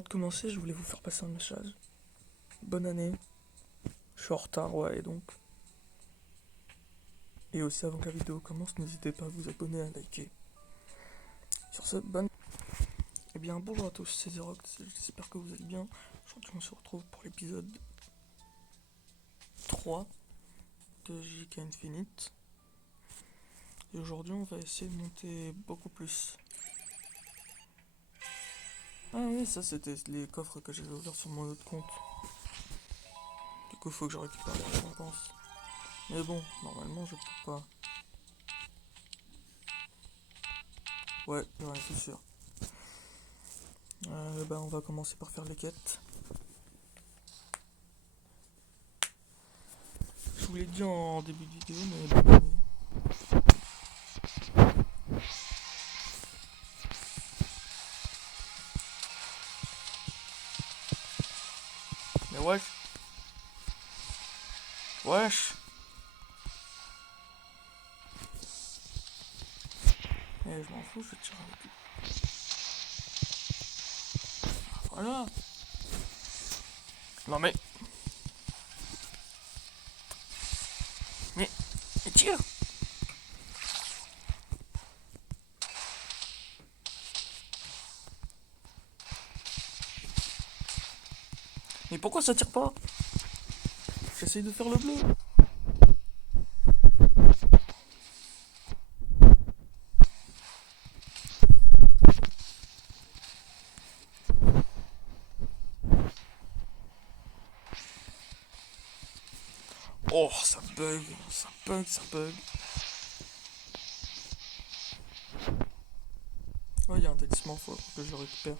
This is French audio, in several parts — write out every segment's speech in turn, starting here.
Avant de commencer, je voulais vous faire passer un message. Bonne année. Je suis en retard, ouais, et donc. Et aussi, avant que la vidéo commence, n'hésitez pas à vous abonner, à liker. Sur ce, bonne. Eh bien, bonjour à tous, c'est Zerox, j'espère que vous allez bien. Aujourd'hui, on se retrouve pour l'épisode 3 de JK Infinite. Et aujourd'hui, on va essayer de monter beaucoup plus. Ah oui, ça c'était les coffres que j'avais ouverts sur mon autre compte. Du coup, il faut que je récupère les récompenses. Mais bon, normalement, je peux pas. Ouais, c'est sûr. On va commencer par faire les quêtes. Je vous l'ai dit en début de vidéo, mais bon. Mais wesh. Wesh. Eh, je m'en fous, je vais tirer avec lui. Voilà. Non mais. Mais tire. Mais pourquoi ça tire pas? J'essaye de faire le bleu. Oh, ça bug, ça bug, ça bug. Oh, il y a un talisman, faut que je le récupère.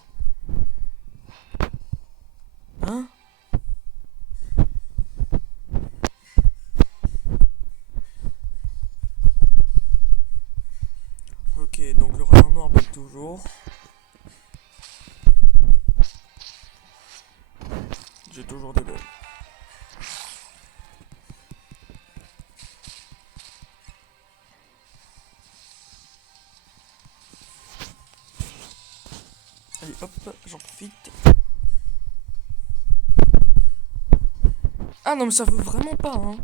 Hein? Ok, donc le rayon noir bug toujours. J'ai toujours des bugs. Allez, hop, j'en profite. Ah non, mais ça veut vraiment pas, hein.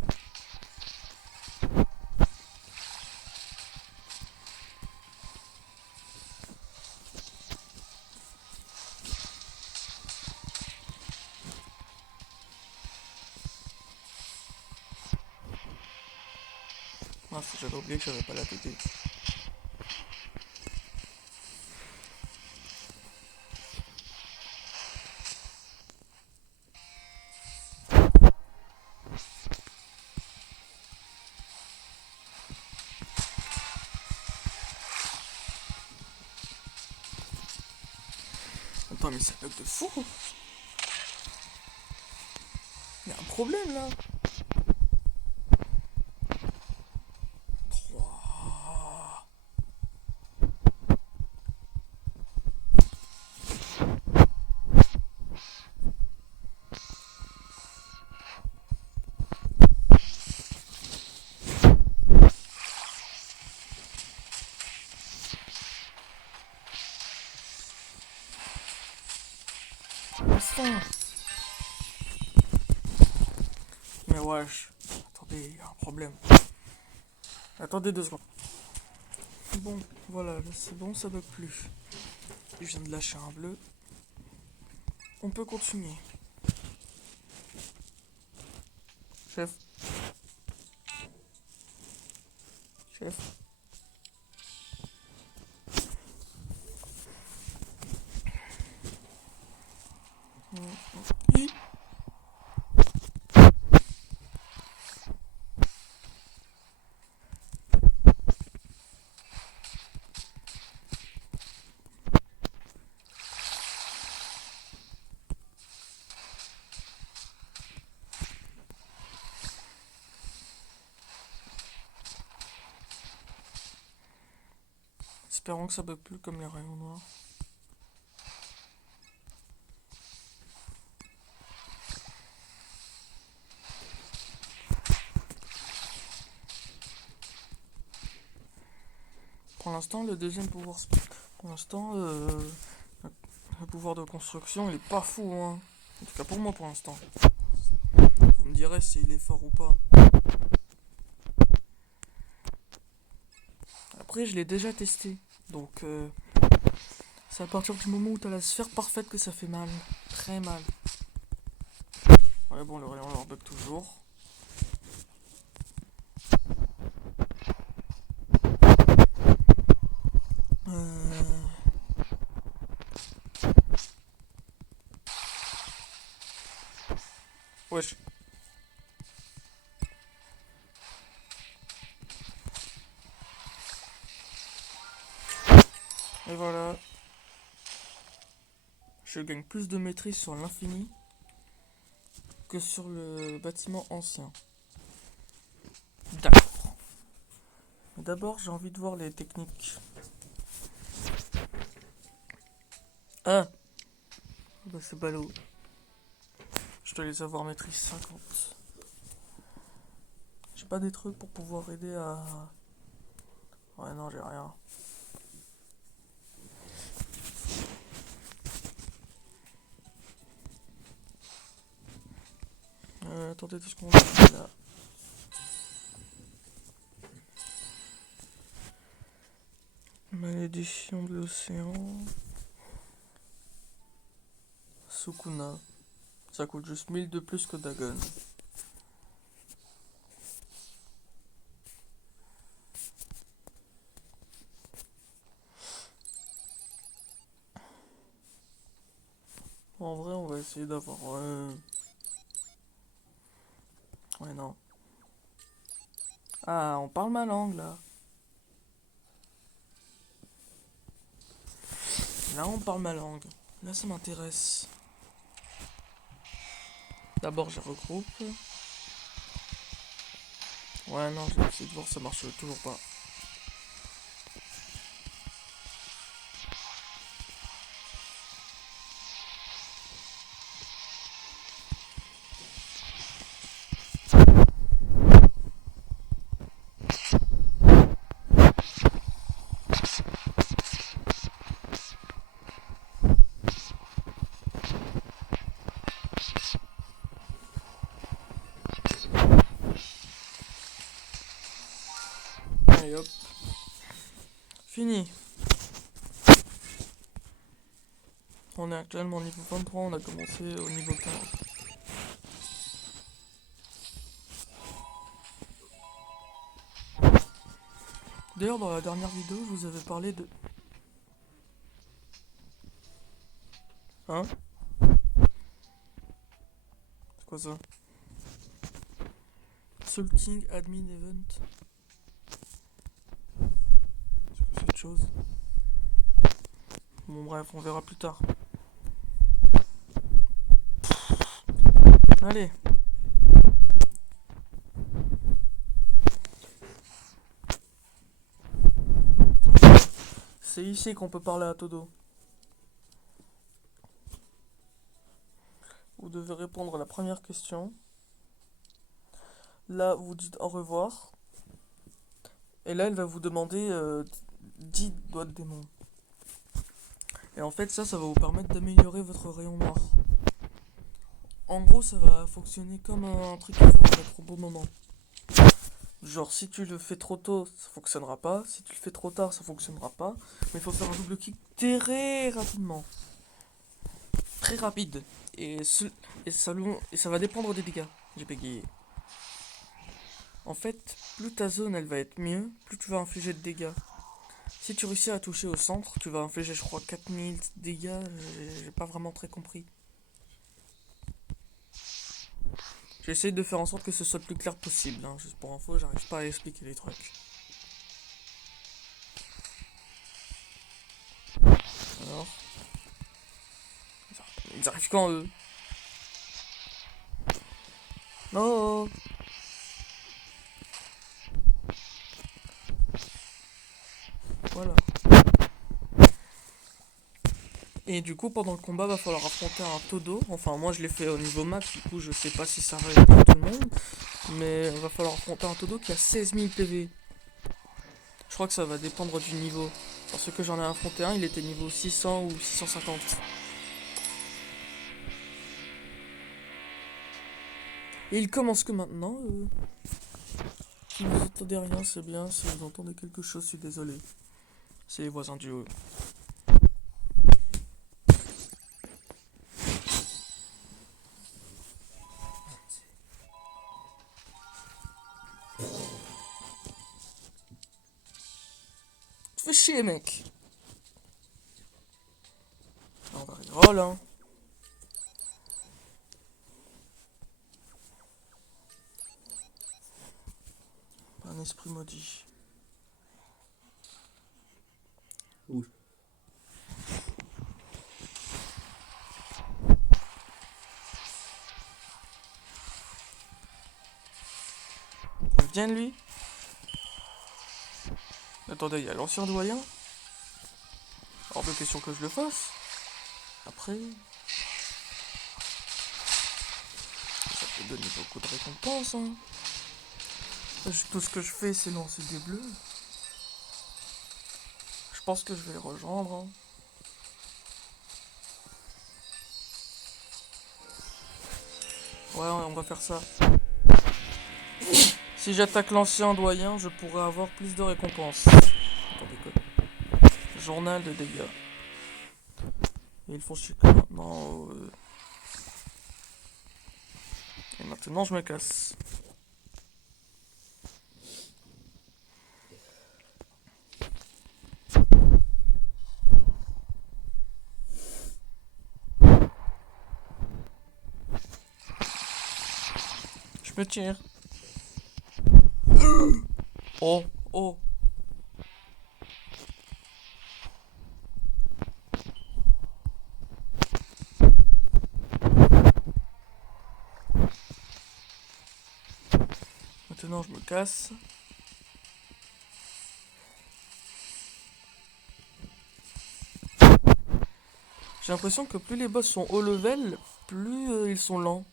Ah, j'avais oublié que j'avais pas la TT. Attends, mais ça bug de fou. Il y a un problème là. 3. Enfin. Mais wesh. Attendez, il y a un problème. Attendez 2 secondes. Bon, voilà, là c'est bon, ça bug plus. Je viens de lâcher un bleu. On peut continuer. Chef. Chef. Hi. Espérons que ça bug plus comme les rayons noirs. Pour l'instant, le deuxième pouvoir. Pour l'instant, Le pouvoir de construction, il est pas fou, hein. En tout cas pour moi pour l'instant. Vous me direz s'il est fort ou pas. Après, je l'ai déjà testé. Donc, c'est à partir du moment où t'as la sphère parfaite que ça fait mal. Très mal. Ouais, bon, le rayon leur bug toujours. Wesh. Et voilà. Je gagne plus de maîtrise sur l'infini que sur le bâtiment ancien. D'accord. D'abord, j'ai envie de voir les techniques. Ah, bah c'est ballot. Je dois les avoir maîtrise 50. J'ai pas des trucs pour pouvoir aider à... Ouais, non, j'ai rien. Attendez 2 secondes. Là. Malédiction de l'océan. Sukuna. Ça coûte juste 1000 de plus que Dagon. En vrai, on va essayer d'avoir... Ouais, non. Ah, on parle ma langue, là. Là, on parle ma langue. Là, ça m'intéresse. D'abord, je regroupe. Ouais, non, j'ai essayé de voir, ça marche toujours pas. Allez, hop. Fini. On est actuellement au niveau 23, on a commencé au niveau 15. D'ailleurs, dans la dernière vidéo, je vous avais parlé de... Hein? C'est quoi ça? Salting Admin Event. C'est quoi cette chose? Bon bref, on verra plus tard. Allez. C'est ici qu'on peut parler à Todo. Vous devez répondre à la première question. Là, vous dites au revoir. Et là, elle va vous demander 10 doigts de démon. Et en fait, ça va vous permettre d'améliorer votre rayon noir. En gros, ça va fonctionner comme un truc qu'il faut mettre au bon moment. Genre, si tu le fais trop tôt, ça fonctionnera pas. Si tu le fais trop tard, ça fonctionnera pas. Mais il faut faire un double kick très rapidement. Très rapide. Et ça va dépendre des dégâts. J'ai bégayé. En fait, plus ta zone elle va être mieux, plus tu vas infliger de dégâts. Si tu réussis à toucher au centre, tu vas infliger je crois 4000 dégâts, j'ai pas vraiment très compris. J'essaie de faire en sorte que ce soit le plus clair possible, hein. Juste pour info, j'arrive pas à expliquer les trucs. Alors, ils arrivent quand eux? Non. Voilà. Et du coup, pendant le combat, va falloir affronter un Todo. Enfin, moi je l'ai fait au niveau max, du coup, je sais pas si ça arrive pour tout le monde. Mais va falloir affronter un Todo qui a 16 000 PV. Je crois que ça va dépendre du niveau. Parce que j'en ai affronté un, il était niveau 600 ou 650. Et il commence que maintenant. Si vous entendez rien, c'est bien. Si vous entendez quelque chose, je suis désolé. C'est les voisins du haut. Tu fais chier, mec. On va reroll, hein. Un esprit maudit. Oui. Viens lui. Attendez, il y a l'ancien doyen. Hors de question que je le fasse. Après, ça peut donner beaucoup de récompenses. Hein. Tout ce que je fais, c'est lancer des bleus. Je pense que je vais les rejoindre. Hein. Ouais, on va faire ça. Si j'attaque l'ancien doyen, je pourrais avoir plus de récompenses. Attendez quoi. Journal de dégâts. Et ils font chier que maintenant. Et maintenant, je me casse. Je me tire. Oh, oh. Maintenant, je me casse. J'ai l'impression que plus les boss sont haut level, plus ils sont lents.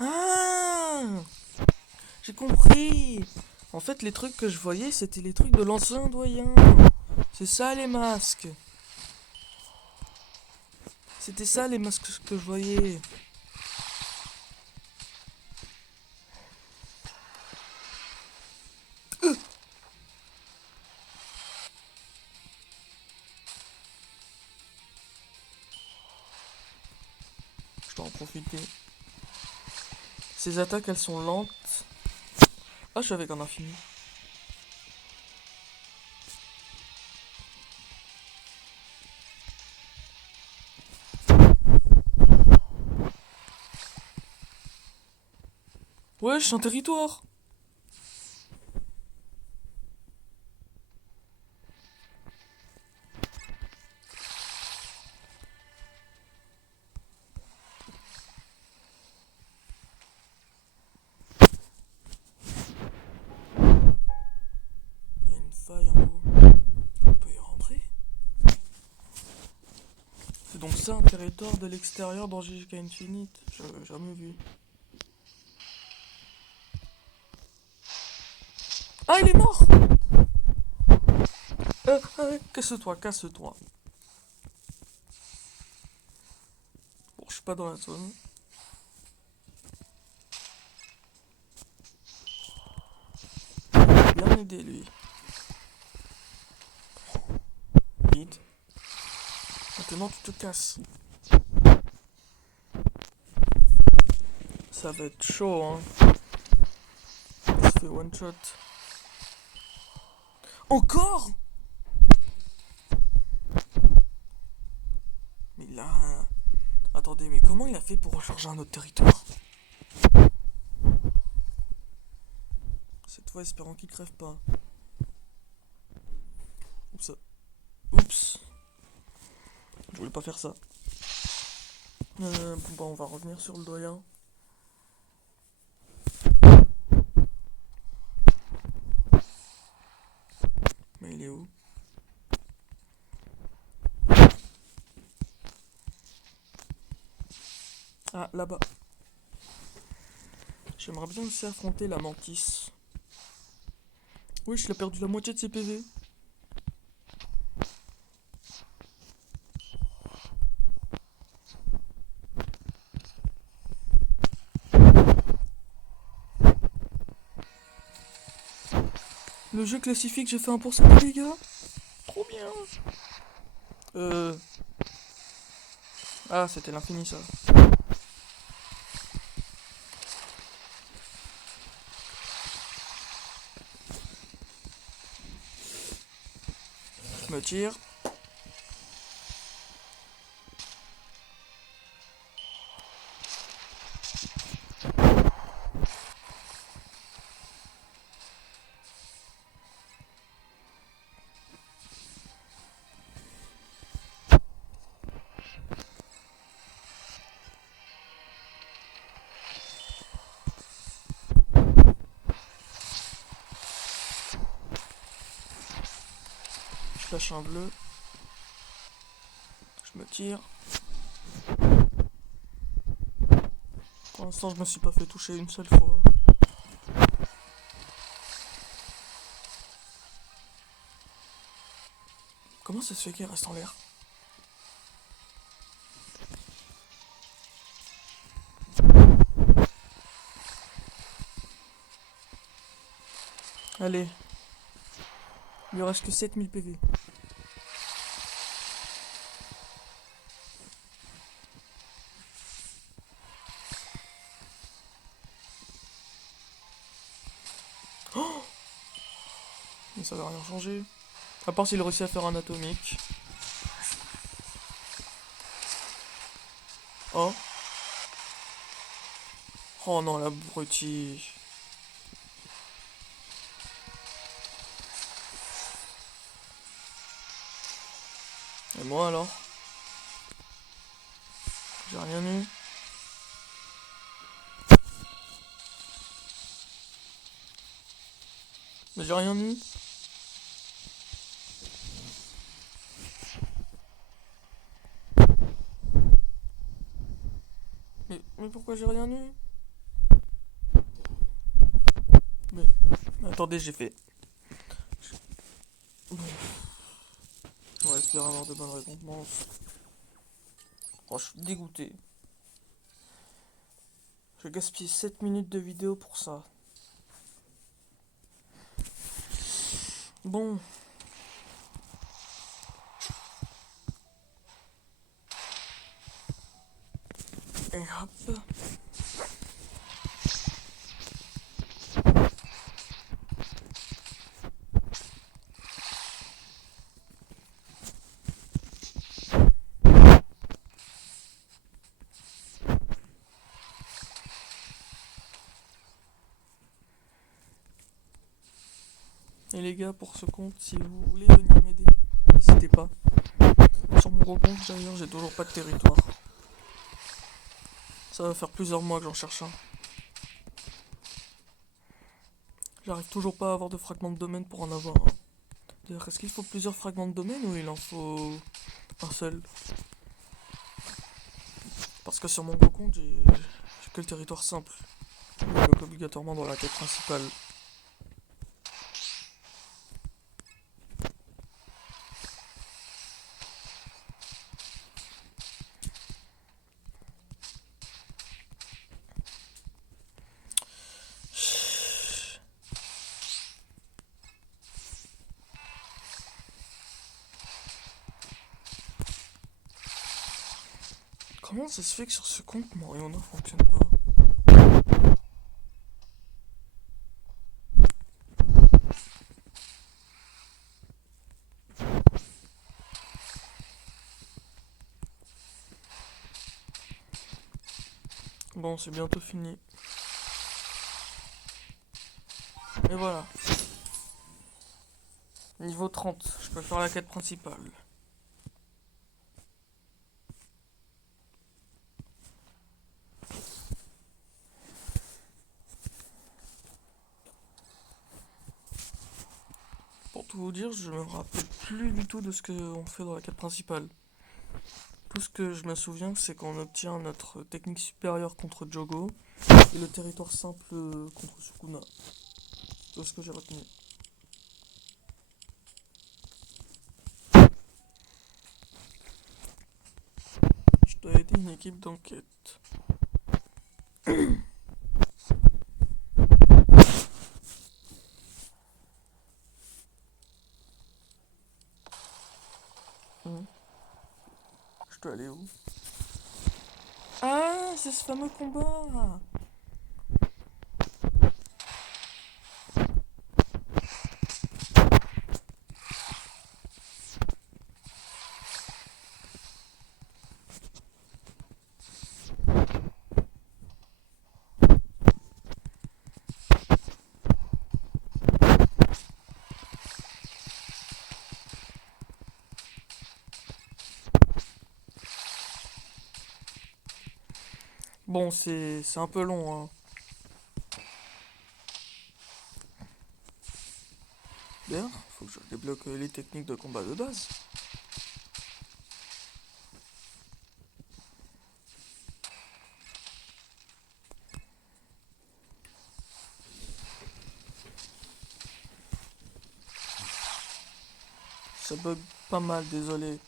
Ah, j'ai compris. En fait, les trucs que je voyais, c'était les trucs de l'ancien doyen. C'est ça les masques. C'était ça les masques que je voyais. Je dois en profiter. Ces attaques, elles sont lentes. Ah, je suis avec un infini. Ouais, je suis un territoire. Il y a une faille en haut. On peut y rentrer. C'est donc ça un territoire de l'extérieur dans JJK Infinite. J'avais jamais vu. Ah, il est mort. Casse-toi, casse-toi. Bon, je suis pas dans la zone. Bien aidé lui. Vite. Maintenant tu te casses. Ça va être chaud hein. Ça fait one shot. Encore. Mais là... Attendez, mais comment il a fait pour recharger un autre territoire? Cette fois, espérons qu'il crève pas. Oups. Oups. Je voulais pas faire ça. Bon bah on va revenir sur le doyen. Mais il est où? Ah, là-bas. J'aimerais bien aussi affronter la mantis. Oui, il a perdu la moitié de ses PV. Le jeu classifique, j'ai fait 1% de dégâts. Trop bien. Ah, c'était l'infini, ça. Je me tire. Je lâche un bleu. Je me tire. Pour l'instant, je me suis pas fait toucher une seule fois. Comment ça se fait qu'il reste en l'air? Allez. Il lui reste que 7000 PV. Oh, mais ça va rien changer. À part s'il réussit à faire un atomique. Oh. Oh non, l'abruti. Et moi alors? J'ai rien eu. Mais j'ai rien eu. Mais pourquoi j'ai rien eu? Mais attendez, j'ai fait. Bon. On va espérer avoir de bonnes récompenses. Oh, je suis dégoûté. J'ai gaspillé 7 minutes de vidéo pour ça. Bon. Et hop. Et les gars, pour ce compte, si vous voulez venir m'aider, n'hésitez pas. Sur mon gros compte, d'ailleurs, j'ai toujours pas de territoire. Ça va faire plusieurs mois que j'en cherche un. J'arrive toujours pas à avoir de fragments de domaine pour en avoir un. D'ailleurs, est-ce qu'il faut plusieurs fragments de domaine ou il en faut un seul? Parce que sur mon gros compte, j'ai que le territoire simple. Je bloque obligatoirement dans la quête principale. Comment ça se fait que sur ce compte, Moriono fonctionne pas? Bon, c'est bientôt fini. Et voilà. Niveau 30, je peux faire la quête principale. Pour tout vous dire, je me rappelle plus du tout de ce qu'on fait dans la quête principale. Tout ce que je me souviens, c'est qu'on obtient notre technique supérieure contre Jogo et le territoire simple contre Sukuna. C'est tout ce que j'ai retenu. Je dois aider une équipe d'enquête. Je dois aller où? Ah, c'est ce fameux combat! Bon, c'est un peu long, hein. D'ailleurs, faut que je débloque les techniques de combat de base. Ça bug pas mal, désolé.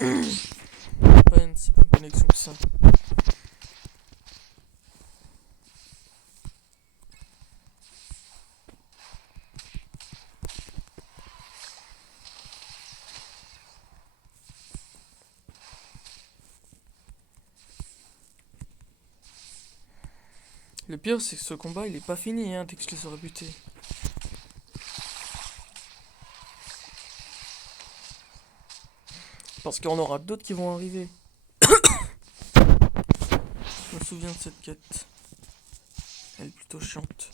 C'est pas une connexion que ça. Le pire, c'est que ce combat, il est pas fini, hein, dès que je les aurai butés. Parce qu'il y en aura d'autres qui vont arriver. Je me souviens de cette quête. Elle est plutôt chiante.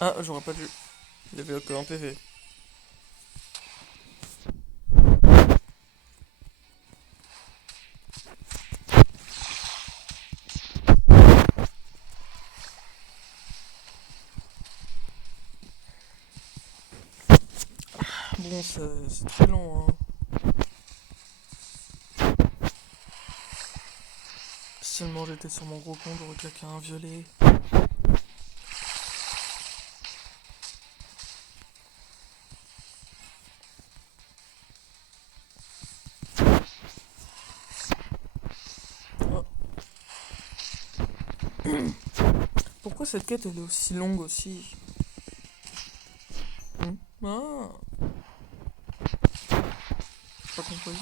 Ah, j'aurais pas dû. Il avait que un PV. Bon, c'est très long, hein. Seulement j'étais sur mon gros compte, j'aurais claqué un violet. Oh. Pourquoi cette quête elle est aussi longue aussi? Ah, j'ai pas compris.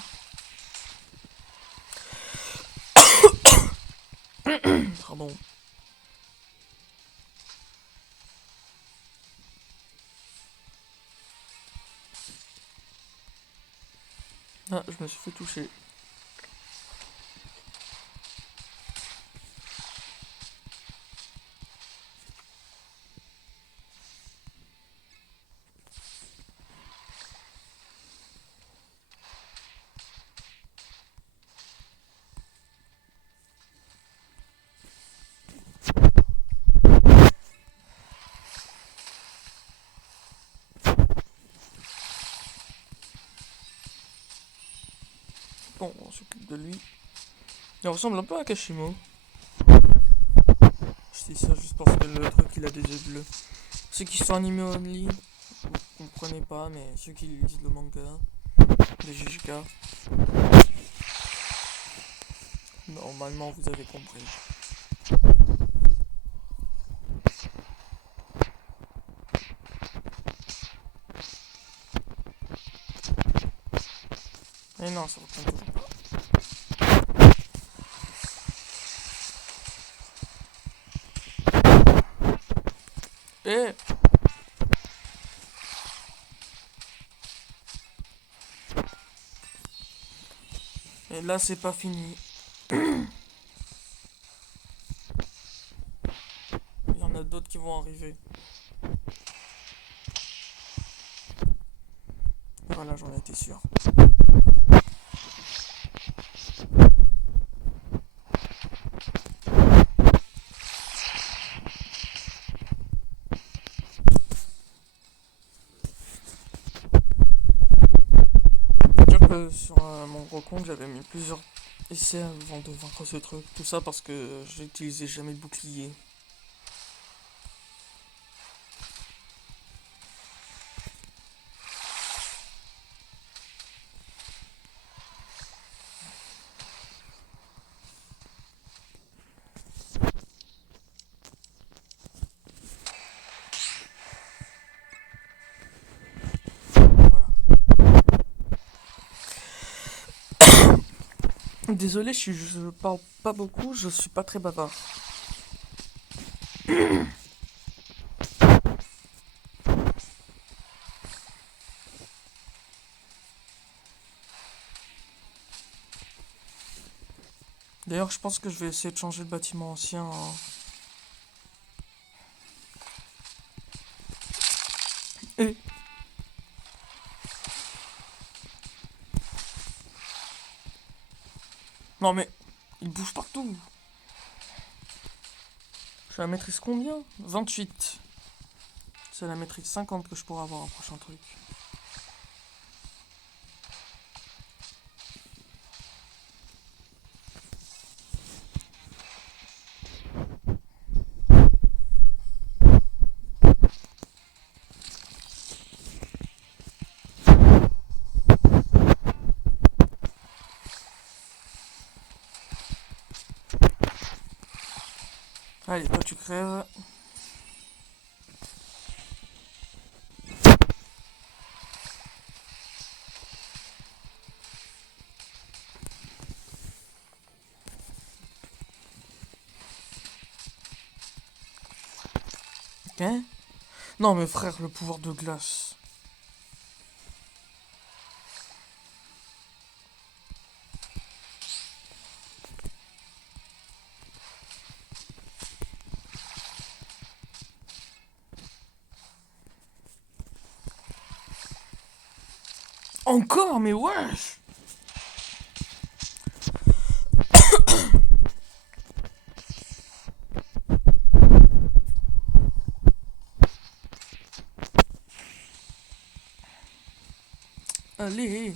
Pardon. Ah, je me suis fait toucher. Bon, on s'occupe de lui. Il ressemble un peu à Kashimo. Je dis ça juste parce que le truc il a des yeux bleus. Ceux qui sont animés only, vous comprenez pas, mais ceux qui lisent le manga, les JJK, normalement vous avez compris. Mais non, ça reprend toujours pas. Eh! Et là c'est pas fini. Il y en a d'autres qui vont arriver. Voilà, j'en étais sûr. Dire que sur mon gros compte, j'avais mis plusieurs essais avant de vaincre ce truc. Tout ça parce que j'utilisais jamais de bouclier. Voilà. Désolé, je parle pas beaucoup, je suis pas très bavard. D'ailleurs, je pense que je vais essayer de changer le bâtiment ancien. Et non mais, il bouge partout. Je la maîtrise combien? 28. C'est la maîtrise 50 que je pourrais avoir un prochain truc. Allez, toi tu crèves. Hein? Non mais frère, le pouvoir de glace. Encore, mais wesh! Allez!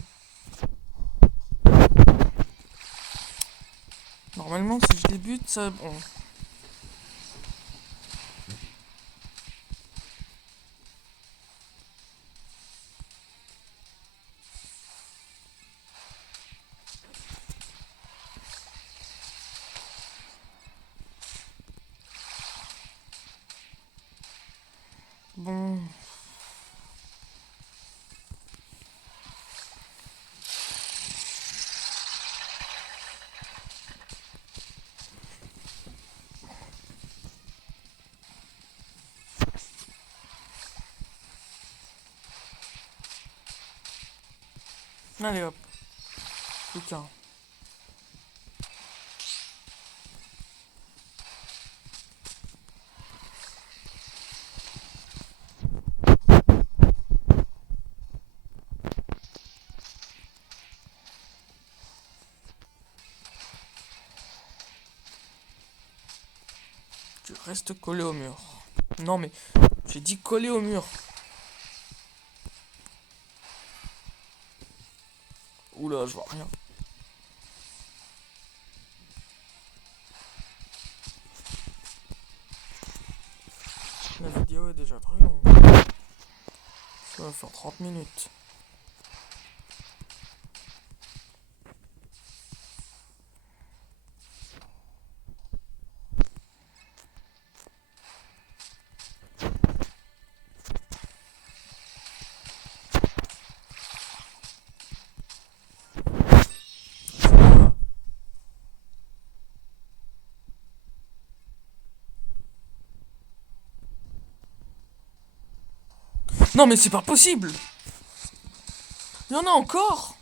Normalement, si je débute, ça... Bon. Bon... Allez hop. Plus qu'un. Tu restes collé au mur. Non mais... J'ai dit collé au mur. Oula, je vois rien. La vidéo est déjà très longue. Ça va faire 30 minutes. Voilà. Non mais c'est pas possible! Il y en a encore!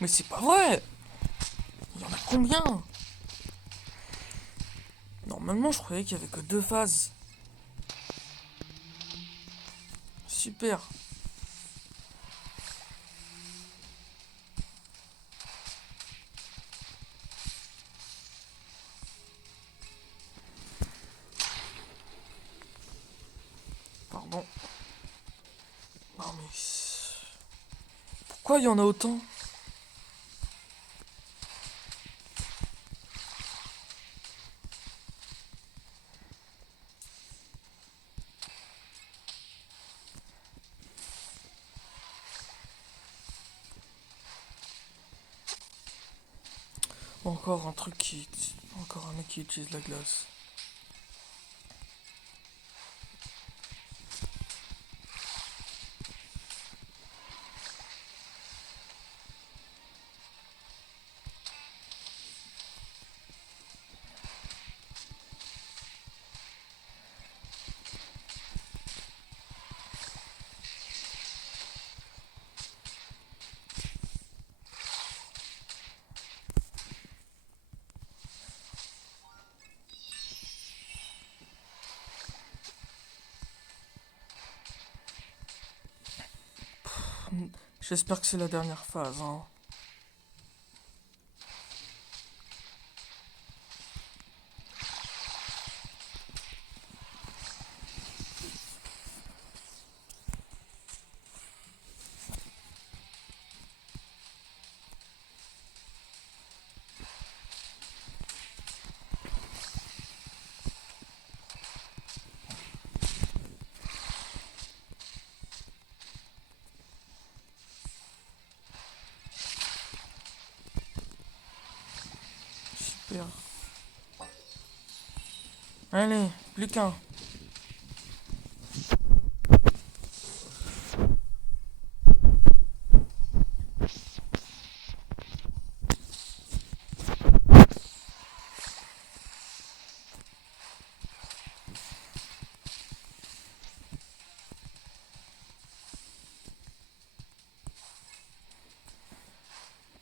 Mais c'est pas vrai! Il y en a combien? Non Normalement, je croyais qu'il y avait que 2 phases. Super. Pardon. Non mais... Pourquoi il y en a autant? Encore un truc qui... Encore un mec qui utilise la glace. J'espère que c'est la dernière phase, hein. Super. Allez, plus qu'un.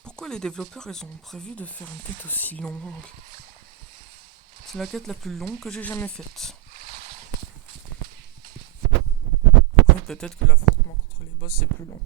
Pourquoi les développeurs ils ont prévu de faire une quête aussi longue? C'est la quête la plus longue que j'ai jamais faite. Après, peut-être que l'affrontement contre les boss c'est plus long.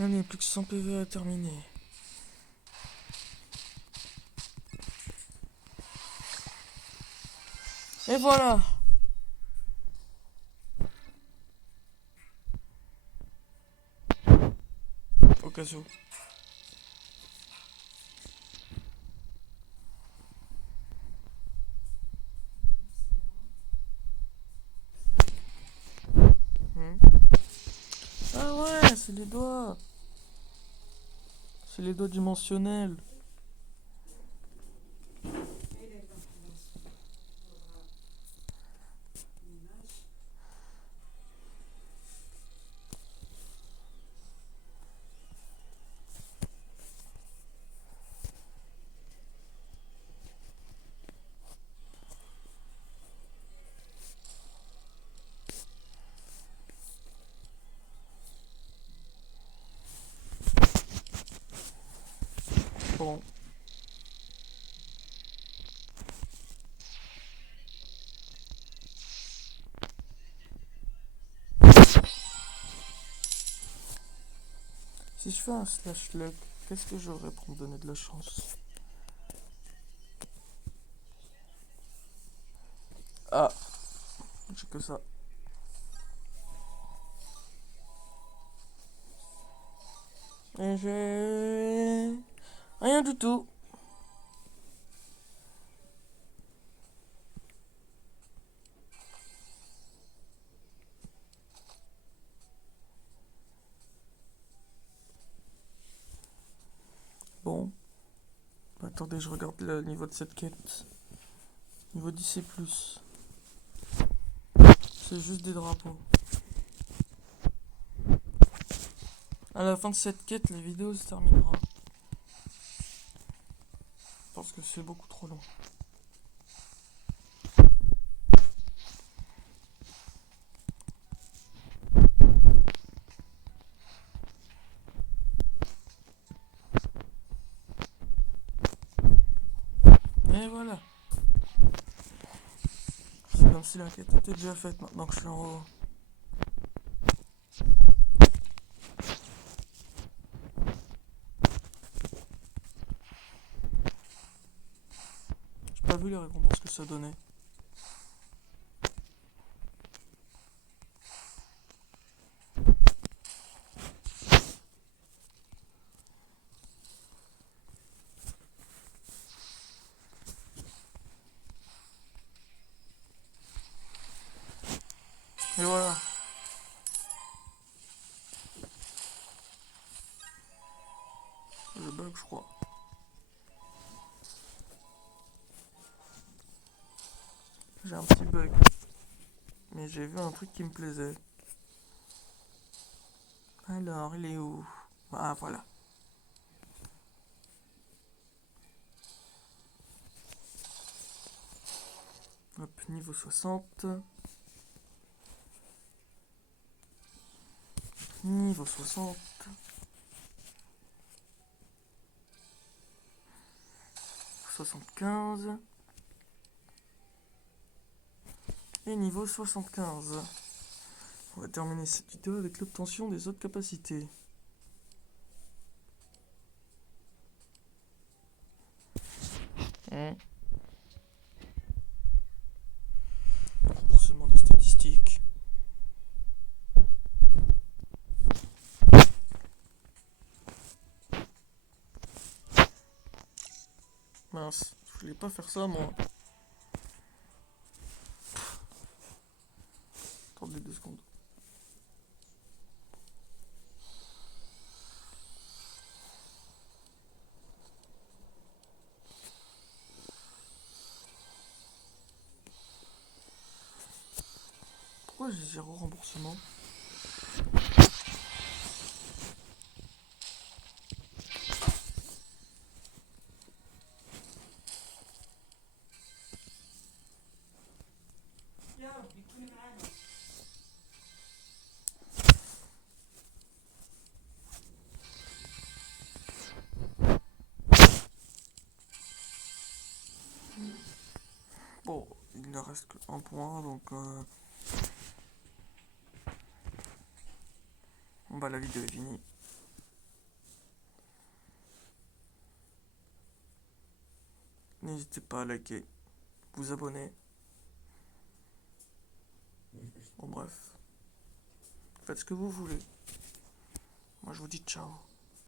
Allez, plus que 100 PV à terminer. Et voilà. Au cas où. Ah ouais, c'est les doigts. C'est les doigts dimensionnels. Bon. Si je fais un slash luck, qu'est-ce que j'aurais pour me donner de la chance? Ah, j'ai que ça. Et j'ai... Rien du tout. Bon. Attendez, je regarde le niveau de cette quête. Niveau 10 et plus. C'est juste des drapeaux. À la fin de cette quête, la vidéo se terminera. que c'est beaucoup trop long. Et voilà. C'est comme si la quête était déjà faite maintenant que je suis en haut. J'ai pas vu les récompenses que ça donnait. Et voilà. Je bug, je crois. J'ai un petit bug. Mais j'ai vu un truc qui me plaisait. Alors, il est où? Ah, voilà. Hop, niveau 60. Niveau 60. 75. Et niveau 75. On va terminer cette vidéo avec l'obtention des autres capacités. Remboursement de statistiques. Mince, je voulais pas faire ça moi. Attendez 2 secondes. Pourquoi j'ai 0 remboursement? Bon, il ne reste que 1 point, donc bah la vidéo est finie. N'hésitez pas à liker, vous abonner. Bon bref, faites ce que vous voulez. Moi je vous dis ciao.